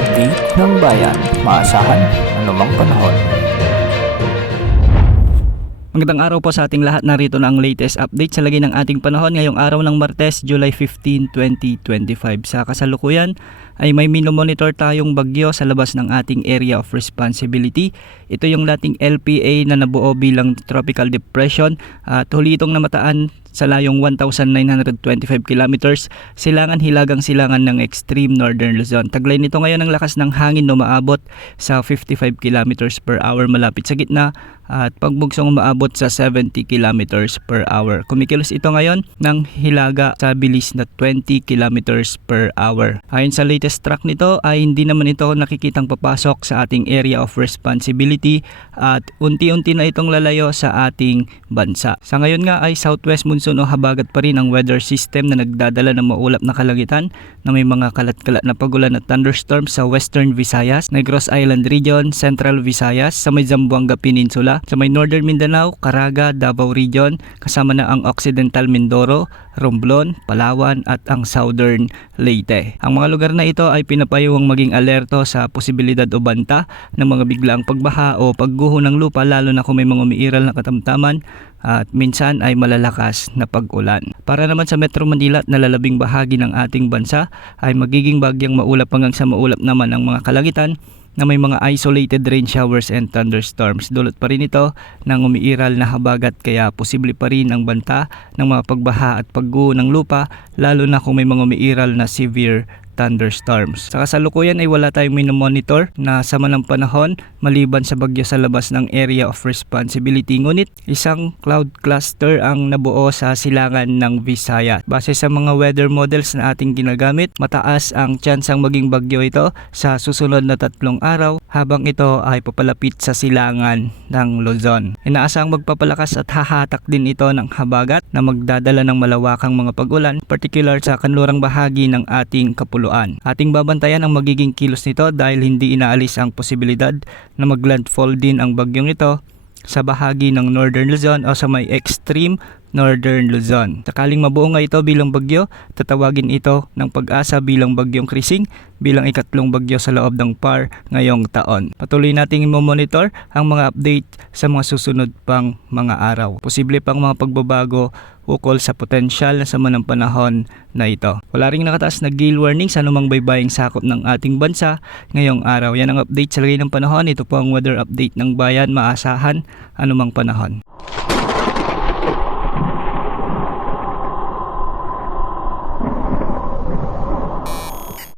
update ng bayan. Maasahan anumang panahon. Magandang araw po sa ating lahat. Narito na ang latest update sa lagay ng ating panahon ngayong araw ng Martes, July 15, 2025. Sa kasalukuyan ay may minomonitor tayong bagyo sa labas ng ating area of responsibility. Ito yung dating LPA na nabuo bilang tropical depression at huli itong namataan sa layong 1,925 kilometers, silangan-hilagang silangan ng extreme northern Luzon. Taglay nito ngayon ang lakas ng hangin na umaabot sa 55 kilometers per hour malapit sa gitna at pagbugsong umaabot sa 70 kilometers per hour. Kumikilos ito ngayon ng hilaga sa bilis na 20 kilometers per hour. Ayon sa latest track nito ay hindi naman ito nakikitang papasok sa ating area of responsibility at unti-unti na itong lalayo sa ating bansa. Sa ngayon nga ay southwest monsoon o habagat pa rin ang weather system na nagdadala ng maulap na kalangitan na may mga kalat-kalat na pagulan at thunderstorms sa Western Visayas, Negros Island Region, Central Visayas, sa may Zamboanga Peninsula, sa may Northern Mindanao, Caraga, Davao Region, kasama na ang Occidental Mindoro, Romblon, Palawan at ang Southern Leyte. Ang mga lugar na ito ay pinapayuhang maging alerto sa posibilidad o banta ng mga biglaang pagbaha o pagguho ng lupa lalo na kung may mga umiiral na katamtaman at minsan ay malalakas na pag-ulan. Para naman sa Metro Manila at nalalabing bahagi ng ating bansa ay magiging bagyang maulap hanggang sa maulap naman ang mga kalangitan na may mga isolated rain showers and thunderstorms. Dulot pa rin ito ng umiiral na habagat kaya posible pa rin ang banta ng mga pagbaha at pagguho ng lupa lalo na kung may mga umiiral na severe thunderstorms. Sa kasalukuyan ay wala tayong minomonitor na sama ng panahon maliban sa bagyo sa labas ng area of responsibility. Ngunit isang cloud cluster ang nabuo sa silangan ng Visayas. Base sa mga weather models na ating ginagamit, mataas ang tsansang maging bagyo ito sa susunod na 3 araw habang ito ay papalapit sa silangan ng Luzon. Inaasang magpapalakas at hahatak din ito ng habagat na magdadala ng malawakang mga pag-ulan, particular sa kanlurang bahagi ng ating kapuluan. Ating babantayan ang magiging kilos nito dahil hindi inaalis ang posibilidad na maglandfall din ang bagyong ito sa bahagi ng Northern Luzon o sa may extreme Northern Luzon. Sakaling mabuo nga ito bilang bagyo, tatawagin ito ng Pag-asa bilang bagyong Krising bilang ikatlong bagyo sa loob ng PAR ngayong taon. Patuloy nating i-monitor ang mga update sa mga susunod pang mga araw. Posible pang mga pagbabago ukol sa potensyal na sama ng panahon na ito. Wala ring nakataas na gale warning sa anumang baybaying sakop ng ating bansa ngayong araw. Yan ang update sa lagay ng panahon. Ito po ang weather update ng bayan. Maasahan anumang panahon.